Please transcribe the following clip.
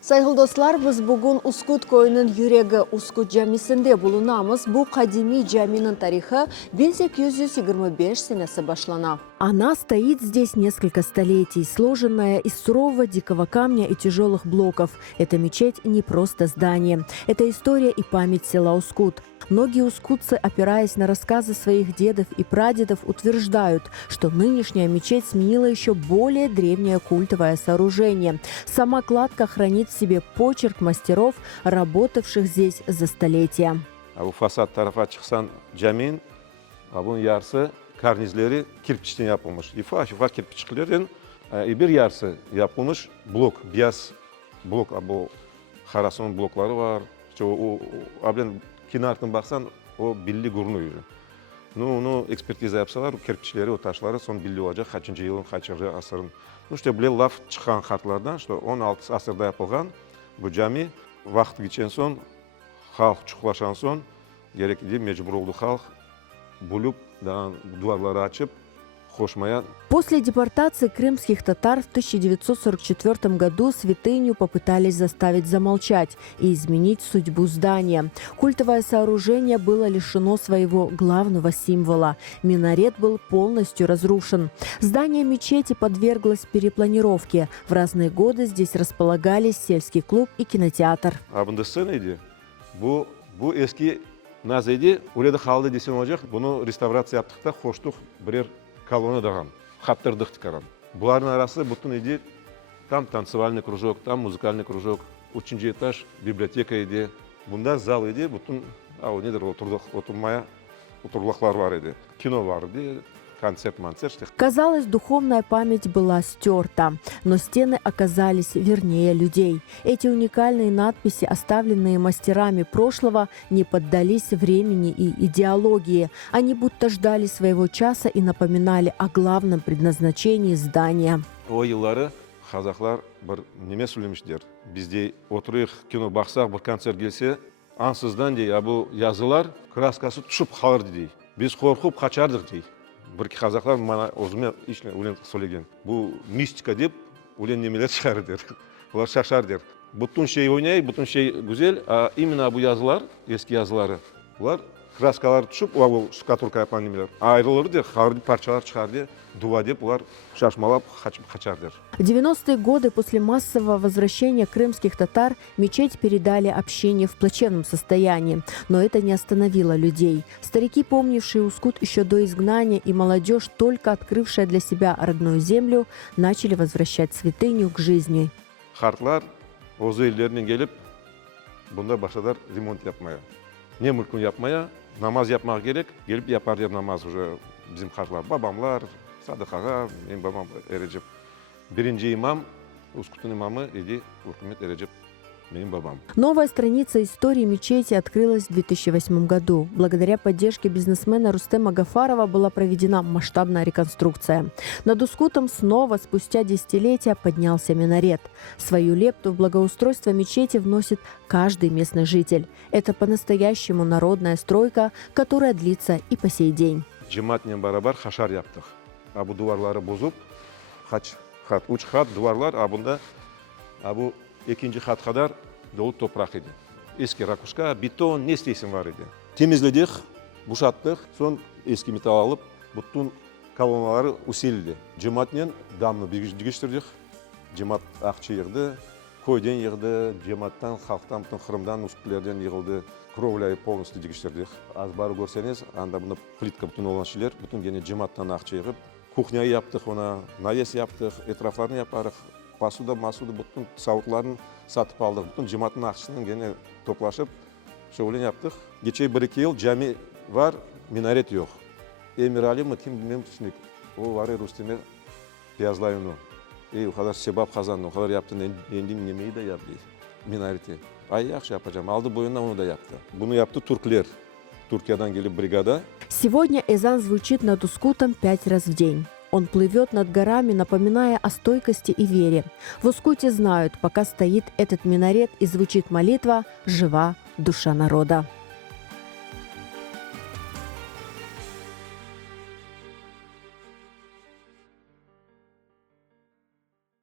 Сайгыл достар, biz bugün Uskut koyunun yüreği Uskut Camisi'nde bulunamız. Bu kadimi caminin tarihi 1825 senesi başlana. Она стоит здесь несколько столетий, сложенная из сурового дикого камня и тяжелых блоков. Эта мечеть не просто здание. Это история и память села Ускут. Многие ускутцы, опираясь на рассказы своих дедов и прадедов, утверждают, что нынешняя мечеть сменила еще более древнее культовое сооружение. Сама кладка хранит в себе почерк мастеров, работавших здесь за столетия. Фасад tarafa çıksan caminin, bunun yarısı karnizleri kirpiçten yapılmış. İfa kirpiçlerin bir yarısı yapılmış blok, beyaz blok. Bu Haras'ın blokları var. O kenardan baksan o billi görünüyor. Onu ekspertize yapsalar, o kirpiçleri, o taşları son billi olacak. Kaçıncı yılın, kaçıncı asırın. İşte böyle laf çıkan kartlardan, işte 16 asırda yapılgan bu cami, vakti geçen son, halk çıklaşan son, gerekli mecbur oldu halk, bulup, duvarları açıp, koşmaya. После депортации крымских татар в 1944 году святыню попытались заставить замолчать и изменить судьбу здания. Культовое сооружение было лишено своего главного символа. Минарет был полностью разрушен. Здание мечети подверглось перепланировке. В разные годы здесь располагались сельский клуб и кинотеатр. Bunda neydi? Bu eski nazıydı. Orada kaldı desen olacak. Bunu restorasyon yaptık da hoştuk birer kolonu dağın. Kaptırdık çıkaran. Bunların arası bütün idi. Tam танцевальный кружок, там музыкальный кружок. Üçüncü этаж biblioteka idi. Bunda zal idi. Bütün nedir oturmaya oturulaklar var idi. Kino vardı. Концерт. Казалось, духовная память была стерта, но стены оказались вернее людей. Эти уникальные надписи, оставленные мастерами прошлого, не поддались времени и идеологии. Они будто ждали своего часа и напоминали о главном предназначении здания. O yılları Kazaklar bir neme söylemişler. Bizde oturuyoruz, kino baksak, bir konser gelse, ansızdan diye bu yazılar kraskası düşüp kalır diye. Biz korkup kaçardık diye. Bir Kazaklar bana özüme işle ulen söylegen. Bu mistika deyip ulen nemeler çıkarır der. Ular şaşar der. Bütün şey oynayı, bütün şey güzel. Именно bu yazılar, eski yazıları. Ular kraskalar düşüp, o şkaturka yapan nemeler ayrılır der. Harbi parçalar çıkar der. Dua deyip ular şaşmalap kaçar der. В 90-е годы после массового возвращения крымских татар мечеть передали общине в плачевном состоянии. Но это не остановило людей. Старики, помнившие Ускут еще до изгнания, и молодежь, только открывшая для себя родную землю, начали возвращать святыню к жизни. Hartlar Ozu illerinden gelip bunda başladılar remont yapmaya. Ne mülkün yapmaya, namaz yapmak gerek. Gelip yapar der namaz уже bizim hartlar. Babamlar, Sadık Ağa, benim babam Erecep. Birinci imam, Uskut'un imamı idi Urkumet Erecep, benim babam. Новая страница истории мечети открылась в 2008 году. Благодаря поддержке бизнесмена Рустема Гафарова была проведена масштабная реконструкция. Над Ускутом снова спустя десятилетия поднялся минарет. Свою лепту в благоустройство мечети вносит каждый местный житель. Это по-настоящему народная стройка, которая длится и по сей день. Cemaatle beraber haşar yaptık. Bu duvarları bozup, üç kat duvarlar, bunda bu ikinci kat kadar dolu toprak idi. Eski rakuşka, beton, ne isteysin var idi. Temizledik, boşalttık, son eski metal alıp, bütün kolonaları usildi. Cemaatle damını digiştirdik, cemaat akçı yığdı, koydan yığdı, cemaattan, halktan, bütün Kırım'dan, Uskutlerden yığıldı. Krovlayı polностью digiştirdik. Az barı görseniz, anda bunda plitka bütün olan şeyler, bütün gene cemaattan akçı yığıp, kuhnyayı yaptık ona, nayes yaptık, etraflarını yaparız. Masuda bütün savutlarını satıp aldık. Bütün cemaatin akçısının gene toplaşıp şöyle yaptık. Geçen 1-2 yıl cami var, minaret yok. Emir Ali mi kim bilmem düşündük. O var ya Rüstem'e yazlay onu. O kadar sebap kazandı, o kadar yaptın, endin yemeği de yaptı. Minareti. Ay yakşı yapacağım. Aldı boyundan onu da yaptı. Bunu yaptı Türkler. Türkiye'den gelip brigada. Сегодня эзан звучит над Ускутом 5 раз в день. Он плывет над горами, напоминая о стойкости и вере. В Ускуте знают, пока стоит этот минарет и звучит молитва, жива душа народа.